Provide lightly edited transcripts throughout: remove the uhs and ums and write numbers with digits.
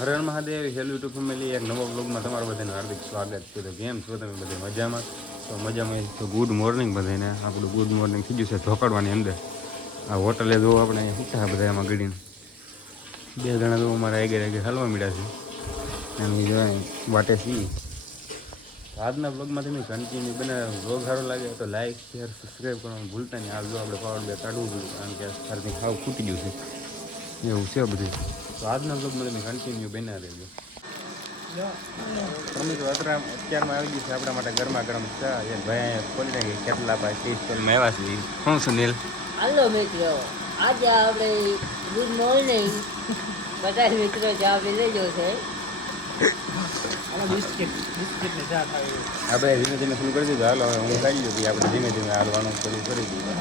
Har Har Mahadev, hello YouTube family, એક નવા બ્લોગમાં તમારું બધાનું હાર્દિક સ્વાગત છે. તો કેમ છો તમે બધા? મજામાં? તો મજામાં તો ગુડ મોર્નિંગ બધાને. આપણું ગુડ મોર્નિંગ થઈ ગયું છે ધોકડવાની અંદર. આ હોટલે જો આપણે ઉઠા બધા એમાં ગળીને બે જણા જો અમારા આગળ હલવા મળ્યા છે એની જો વાટે સી. આજના બ્લોગમાં તમે કન્ટિન્યુ બનાવે. બ્લોગ સારો લાગે તો લાઈક શેર સબસ્ક્રાઈબ કરવાનું ભૂલતા નહીં. આ જો આપણે પાવર બે કાઢવું જોઈએ કારણ કે સારથી ખાવ ફૂટી ગયું છે એવું છે બધું. તો આજના બ્લોગમાં તમે કન્ટિન્યુ બના રહેજો. મિત્રો અત્યારમાં આવી ગયું છે આપણા માટે ગરમા ગરમ ચા. એક ભાઈ અહીંયા ખોલી નાખી કેટલા ભાઈ 30 સ્ટોલમાં આવ્યા છે. શું સુનિલ? હાલો મિત્રો, આજે આપણે ગુડ મોર્નિંગ બધા મિત્રો ચા પી લેજો છે. આપણે ધીમે ધીમે શરૂ કરી દીધું. હાલો હું કાઢી દઉં આપણે ધીમે ધીમે હાલવાનું શરૂ કરી દીધું.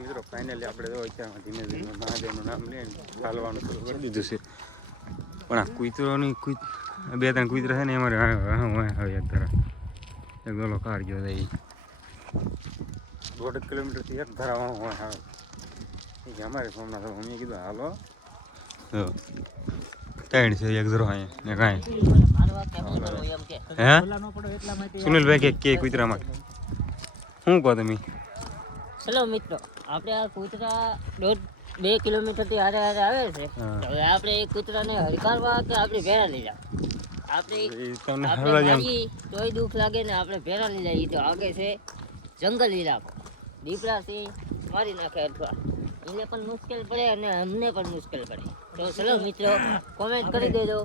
મિત્રો ફાઇનલી આપણે જો અત્યારમાં ધીમે ધીમે મહાદેવનું નામ લઈને હાલવાનું શરૂ કરી દીધું છે. પણ આ કૂતરોની બે ત્રણ કૂતરા છે ને અમારે હવે એક ધરા એક ગોલો કાર ગયો છે. 1.5 કિલોમીટરથી એક ધરાવાનું હોય આવે કે અમારે સોમનાથ. અમે કીધું હાલો ત્રણ છે એક ધરો અહીંયા ને કાંઈ હે સુનિલભાઈ કે કૂતરામાં શું કહો તમે? ચલો મિત્રો, આપણે આ કૂતરા 1.5-2 કિલોમીટરથી હારે હારે આવે છે. હવે આપણે એ કૂતરાને હડકારવા કે આપણે ભેરા લઈ જાવ? આપણે તોય દુઃખ લાગે ને આપણે ભેરા લઈ જાય. તો આગે છે જંગલ ઇલાકો, દીપડાથી મારી નાખે અથવા એને પણ મુશ્કેલ પડે અને અમને પણ મુશ્કેલ પડે. તો ચલો મિત્રો, કોમેન્ટ કરી દેજો.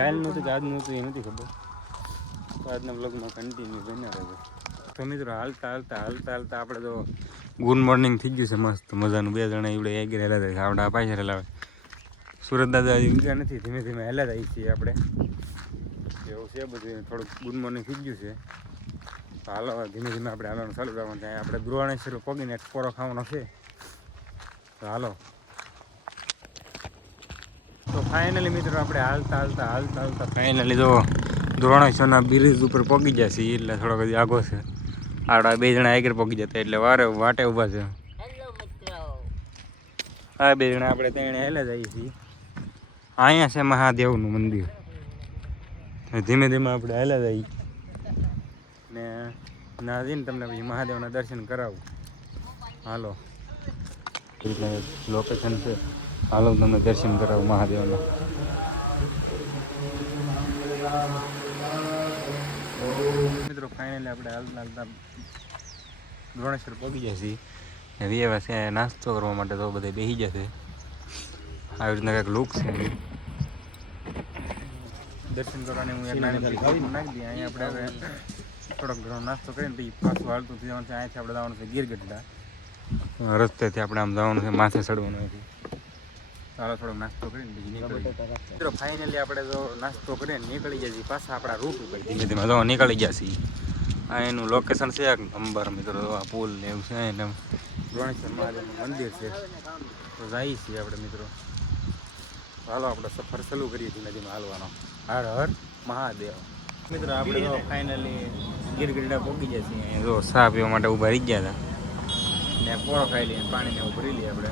કાલનું હતું કે આજનું હતું એ નથી ખબર. તો આજના બ્લોગમાં કન્ટિન્યુ બન્યા રહેજો. તો મિત્રો હાલતા આપણે તો ગુડ મોર્નિંગ થઈ ગયું છે મસ્ત મજાનું. બે જણા એવડે આગળ હેલા થાય આવડા પાછળ હેલાવે. સુરત દાદા ઊંઘ્યા નથી, ધીમે ધીમે હેલા જાય છીએ આપણે એવું છે બધું. થોડુંક ગુડ મોર્નિંગ થઈ ગયું છે. તો હાલો ધીમે ધીમે આપણે હાલવાનું ચાલુ કરવાનું. ત્યાં આપણે ગૃહાણેશ્વર પગીને એક પોરો ખાવાનો છે. તો હાલો. તો ફાઇનલી મિત્રો આપણે હાલતા ફાઇનલી જો દ્રોણેશ્વરના બ્રિજ ઉપર પગી ગયા છીએ. એટલે થોડોક હજી આગો છે. આવડા બે જણા આગળ પગી જતા એટલે વાટે ઊભા છે. આ બે જણા આપણે ત્યાં હેલા જઈએ છીએ. અહીંયા છે મહાદેવનું મંદિર. ધીમે ધીમે આપણે હેલા જઈએ ને ના જઈને તમને પછી મહાદેવના દર્શન કરાવું. હાલો લોકેશન છે. હાલો તમને દર્શન કરાવું મહાદેવના. મિત્રો ફાઇનલી આપણે હાલતા દ્રોણેશ્વર પગી જાય છીએ. વ્યવા છે નાસ્તો કરવા માટે તો બધા બેસી જશે. આવી રીતના કંઈક લુક છે. દર્શન કરવાની હું એક નાની નાખી દઈએ. અહીંયા આપણે થોડોક ઘણો નાસ્તો કરીને પછી પાછું હાલતું થઈ જવાનું છે. અહીંથી આપણે જવાનું છે ગીરગઢડા રસ્તેથી. આપણે આમ જવાનું છે, માથે ચડવાનું છે. ચાલો થોડોક નાસ્તો કરીને પછી નીકળી. મિત્રો ફાઇનલી આપણે જો નાસ્તો કરીને નીકળી જાય છીએ પાછા આપણા રૂટ ઉપર. ધીમે ધીમે જો નીકળી ગયા છીએ. આ એનું લોકેશન છે નંબર મિત્રો. આ પુલ ને એવું છે એટલે દ્રોણેશ્વર મહાદેવનું મંદિર છે. તો જઈએ છીએ આપણે મિત્રો. હાલો આપણે સફર ચાલુ કરીએ ધીમે ધીમે હાલવાનો. હર હર મહાદેવ. મિત્રો આપણે તો ફાઇનલી ગીરગઢડા પહોંચી ગયા છીએ. અહીંયા જો ચા પીવા માટે ઊભા રહી ગયા હતા ને પોળો ખાઈ લઈએ, પાણીને એવું ભરી લઈએ આપણે.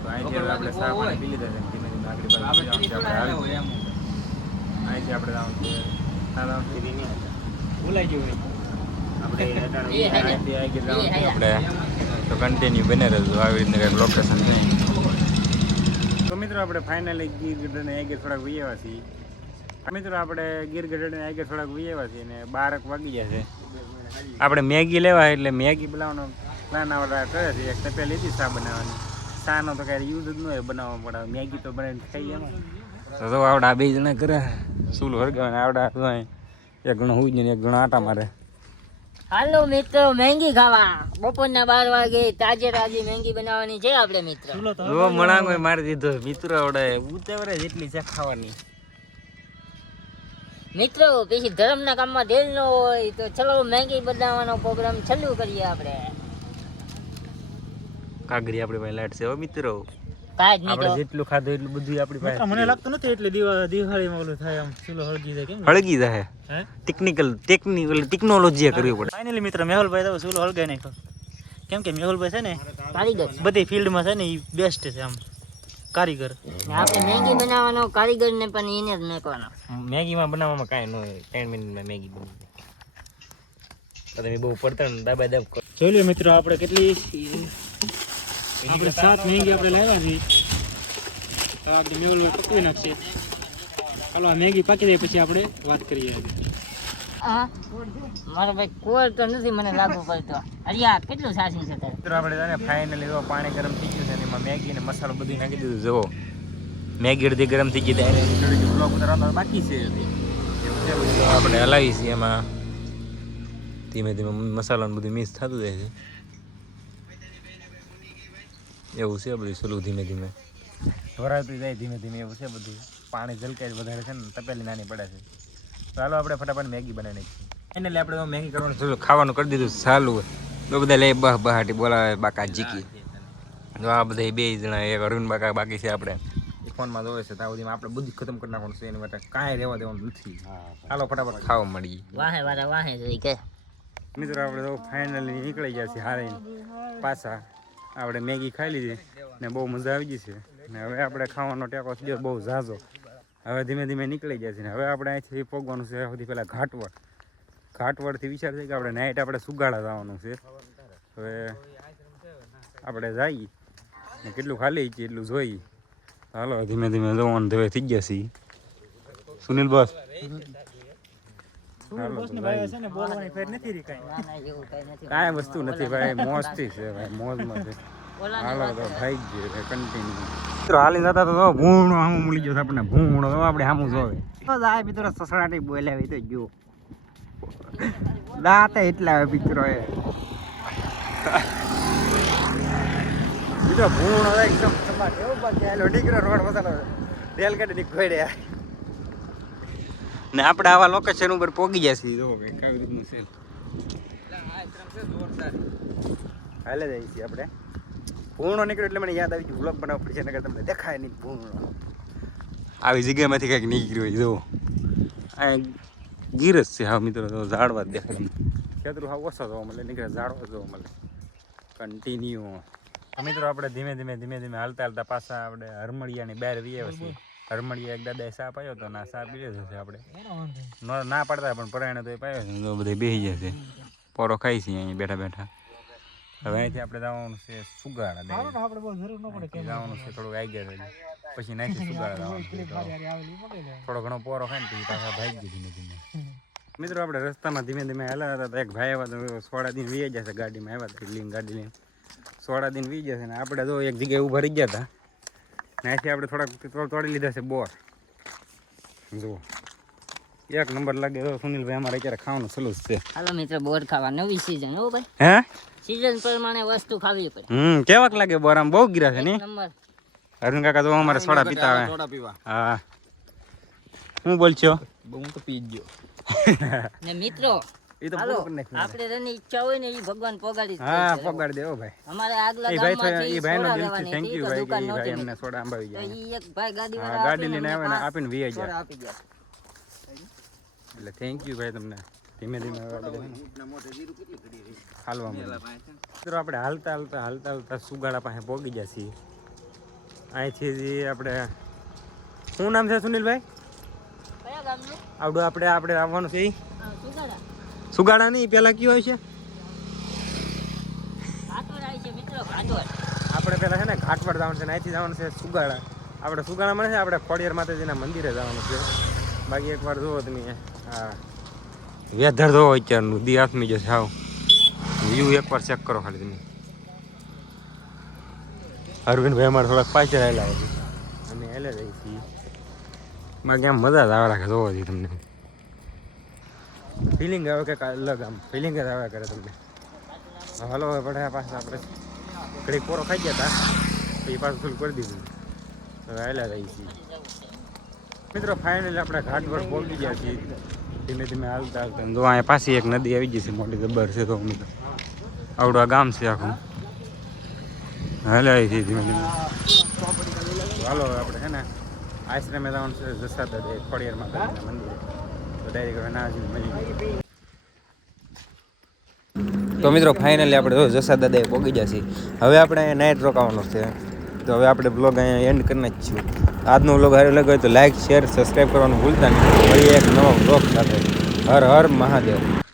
તો અહીંથી આપણે ચા પાણી પી લીધા છે. ધીમે ધીમે આગળ બાજુ અહીંથી આપણે જવાનું છે ભૂલાઈ ગયું આપણે. તો કન્ટિન્યુ બને રહેજો. આવી રીતના કંઈક લોકેશન છે. તો મિત્રો આપણે ફાઇનલી ગીરગઢને આગળ થોડાક વૈયા છીએ. મિત્રો આપણે ગીરગઢને આગળ થોડાક વૈયા છીએ ને 12 વાગી ગયા છે. આપણે મેગી લેવા એટલે મેગી બનાવવાનો પ્લાન આવડા કરે છે. એક તપે લીધી ચા બનાવવાની. ચાનો તો કાંઈ યુઝ જ ન હોય બનાવવા પડે. મેગી તો બનાવીને ખાઈ એમાં. તો આવડા બે જણા કરે ચૂલો હરગાવે. આવડા એક જણો હોય ને એક જણો આટા મારે. હાલો મિત્રો, મેંગી ખાવા. બપોરના 12 વાગે તાજે તાજી મેંગી બનાવવાની છે આપણે મિત્રો. જો મણાંગો મારી દીધો મિત્રો. આવડે ઉતાવળે જેટલી ચા ખાવાની. મિત્રો પછી ધર્મના કામમાં દિલ ન હોય તો ચલો મેંગી બનાવવાનો પ્રોગ્રામ ચાલુ કરીએ આપણે. કાગડી આપણી પાસે લાઈટ છે હો મિત્રો. આપણે જેટલું ખાધું એટલું બધું આપણી પાસે. મને લાગતું નથી એટલે દિવાળીમાં ઓલું થાય આમ ચૂલો હળગી જાય. કેમ હળગી જાય? ટેકનિકલ ટેકનોલોજી કરવી પડે. ફાઇનલી મિત્ર મેહુલભાઈ તો ચૂલો હળગાઈ નાખ્યો. કેમ કે મેહુલભાઈ છે ને કારીગર છે. બધી ફિલ્ડમાં છે ને એ બેસ્ટ છે આમ કારીગર. ને આપણે મેગી બનાવવાનો કારીગર ને પણ એને જ મેકવાનો. મેગીમાં બનાવવામાં કાંઈ ન હોય 10 મિનિટમાં મેગી બની જાય તમે બહુ પડતા ને દાબા દાબ કરો. જોઈ લો મિત્રો આપણે કેટલી આપણે 7 મેગી આપણે લાવ્યા છીએ તો આપણે મેહુલભાઈ પકવી નાખશે. ચાલો આ મેગી પાકી જાય પછી આપણે વાત કરીએ. હા મારો ભાઈ કોઈ તો નથી મને લાગુ પડતો. અરિયા કેટલું સાચી છે તારે? મિત્રો આપણે છે ને ફાઇનલી જો પાણી ગરમ થઈ ગયું છે અને એમાં મેગી ને મસાલો બધું નાખી દીધું. જુઓ મેગી અડધી ગરમ થઈ ગઈ થોડીક બ્લોક ઉતારવાનો બાકી છે હજી. આપણે હલાવી છીએ એમાં ધીમે ધીમે મસાલાનું બધું મિક્સ થતું જાય છે એવું છે બધું સલું ધીમે ધીમે વરાતું જાય ધીમે ધીમે એવું છે બધું. પાણી જલકાય વધારે છે ને તપેલી નાની પડે છે. તો હાલો આપણે ફટાફટ મેગી બનાવી નાખીએ. એટલે આપણે તો મેગી કરવાનું ચાલુ ખાવાનું કરી દીધું ચાલુ. તો બધા લઈ બહાટી બોલાવે બાકા જીકી. જો આ બધા 2 જણા એક અરુણ બાકા બાકી છે. આપણે ફોનમાં જોવે છે ત્યાં સુધીમાં આપણે બધું ખતમ કરી નાખવાનું છે. એની માટે કાંઈ રહેવા દેવાનું નથી. હાલો ફટાફટ ખાવા મળીએ. વાહે વાળા વાહે જોઈ કે મિત્રો આપણે તો ફાઇનલી નીકળી ગયા છીએ હારીને પાછા. આપણે મેગી ખાઈ લીધી ને બહુ મજા આવી ગઈ છે ને હવે આપણે ખાવાનો ટેકો થયો બહુ ઝાઝો. હવે ધીમે ધીમે નીકળી ગયા છે ને હવે આપણે અહીંથી પહોંચવાનું છે સૌથી પહેલાં ઘાટવડ. ઘાટવડથી વિચાર છે કે આપણે નાઇટ આપણે સુગાડા જવાનું છે. હવે આપણે જઈએ ને કેટલું ખાલી છે એટલું જોઈએ. હાલો ધીમે ધીમે જવાનું ધીમે થઈ ગયા છીએ. સુનિલ બોસ છે ને બોલવાની ફેર નથી રહી કાંઈ. ના ના એવું કઈ નથી. કાંઈ વસ્તુ નથી ભાઈ, મોજથી છે ભાઈ, મોજમાં છે. હાલો તો ભાઈ ગયો કન્ટિન્યુ. મિત્રો હાલી જતા તો ભૂણો સામું મળી ગયો આપણને. ભૂણો તો આપણે સામું જોવે આ મિત્રો સસડાટી બોલાવી તો જો દાંતે એટલા આવે મિત્રો એ બીજો ભૂણો એકદમ સપાટ એવું બાકી હાલો ડીકરો રોડ બતાલો રેલગાડી ની ઘોડે ને આપણે આવા લોકેશન ઉપર પહોંચી ગયા છીએ. જો કઈ કેવી રીતનું છે હાલે જાય છીએ આપણે. ભૂણો નીકળ્યો એટલે મને યાદ આવી ગયું વ્લોગ બનાવવો પડશે નકર તમને દેખાય નહીં. ભૂણો આવી જગ્યામાંથી કંઈક નીકળ્યું હોય. જો આ ગીરજ છે હા મિત્રો. તો ઝાડવા જ દેખાય તમને. ખેતરું હા ઓછા જોવા મળે નીકળે ઝાડવા જોવા મળે કન્ટિન્યુ. મિત્રો આપણે ધીમે ધીમે હાલતા હાલતા પાછા આપણે હરમળિયાની બહાર વી આવ્યા છીએ. હરમળિયા એક દાદાએ સાપ આવ્યો હતો ના સાપ પી લીધો છે આપણે. ના પાડતા પણ પરાયણે તો એ પાયો છે. તો બધે બેસી જશે પોરો ખાઈ છીએ અહીં બેઠા બેઠા. હવે અહીંથી આપણે જવાનું છે સુગાડા. આપણે બહુ જરૂર ન પડે જવાનું છે થોડુંક આવી ગયા પછી નાખી સુગાડા જવાનું છે. થોડો ઘણો પોરો ખાય ને પછી પાછા ભાઈ ગઈ ધીમે ધીમે. મિત્રો આપણે રસ્તામાં ધીમે ધીમે હાલા હતા તો એક ભાઈ આવ્યા તો સોડા દિન વી જશે ગાડીમાં આવ્યા હતા લઈને ગાડી લઈને સોડા દિન વી જશે ને આપણે તો એક જગ્યાએ ઊભા રહી ગયા હતા. ત્યાંથી આપણે થોડાક તોડી લીધા છે બોર. જુઓ એક નંબર લાગે તો સુનિલભાઈ અમારે અત્યારે ખાવાનું ચાલુ જ છે. હાલો મિત્રો બોર ખાવા નવી સીઝન હો ભાઈ. હે સીઝન પ્રમાણે વસ્તુ ખાવી પડે. કેવાક લાગે બોર? આમ બહુ ગીરા છે ને નંબર અરુણ કાકા તો અમારે સોડા પીતા આવે. હા હું બોલছো હું તો પી જ ગયો. ને મિત્રો એ તો હાલો પૂરું કરી નાખ્યું. આપણે જેની ઈચ્છા હોય ને એ ભગવાન પોગાડી જ દે હા છે. પગાડ દેવો ભાઈ. અમારે આગલા એ ભાઈ ગામમાંથી એ ભાઈનો સોડા દિલથી લેવાની થેન્ક હતી યુ તો ભાઈ કે દુકાન એ ભાઈ નહોતી અમને સોડા અંબાવી તો જાય. ઈ એક ભાઈ ગાડી હા વાળા ગાડી લઈને આવ્યા ને આપીને વી સોડા જાય. આપી ગયા. એટલે થેન્ક યુ ભાઈ તમને. ધીમે ધીમે હવે આપણે હાલવા માંડીએ. મિત્રો આપણે હાલતા સુગાડા પાસે પહોંચી ગયા છીએ. અહીંથી આપણે શું નામ છે સુનિલભાઈ? કયા ગામનું? આવડું આપણે આવવાનું છે એ સુગાડા. સુગાડા નહીં પેલા કયું હોય છે? ઘાટોડ આવી છે મિત્રો, ઘાટોડ. આપણે પેલા છે ને ઘાટવડ જવાનું છે ને અહીંથી જવાનું છે સુગાડા. આપણે સુગાડા મળે છે આપણે ખોડિયાર માતાજીના મંદિરે જવાનું છે. બાકી એકવાર જુઓ તમે હા વેધર જોવો અત્યારનું દી આથમી જશે. આવ વ્યૂ એકવાર ચેક કરો ખાલી તમે. અરવિંદભાઈ અમારે થોડાક પાછળ આવેલા હોય અમે હેલે જઈએ છીએ. બાકી આમ મજા જ આવે રાખે જોવો જોઈએ તમને. ફિલિંગ આવે કંઈક અલગ આમ ફિલિંગ જ આવ્યા કરે તમને. હાલો હવે પડ્યા પાછા આપણે ઘડીક પોરો ખાઈ ગયા હતા પછી પાછું થોડું કરી દીધું. હવે આવેલા જઈએ છીએ મિત્રો. ફાઇનલી આપણે ઘાટ પર પહોંચી ગયા છીએ. ધીમે ધીમે હાલતા જો અહીંયા પાછી એક નદી આવી ગઈ છે મોટી જબર છે. તો મિત્રો આવડું આ ગામ છે આખું. હાલે આવી છે ધીમે ધીમે. હાલો આપણે છે ને આશ્રમે જવાનું છે જસાતા ખોડિયાર માતાજીના મંદિરે. તો ડાયરેક્ટ હવે ના મળી. તો તો મિત્રો ફાઇનલી આપણે જો જસા દાદાએ પહોંચી ગયા છીએ. હવે આપણે અહીંયા નાઇટ રોકાવાનો છે. તો હવે આપણે બ્લોગ અહીંયા એન્ડ કરી નાખીશું. આજનો બ્લોગ સારો લાગ્યો હોય તો લાઇક શેર સબસ્ક્રાઈબ કરવાનું ભૂલતા નહીં. ફરી એક નવો બ્લોગ સાથે. હર હર મહાદેવ.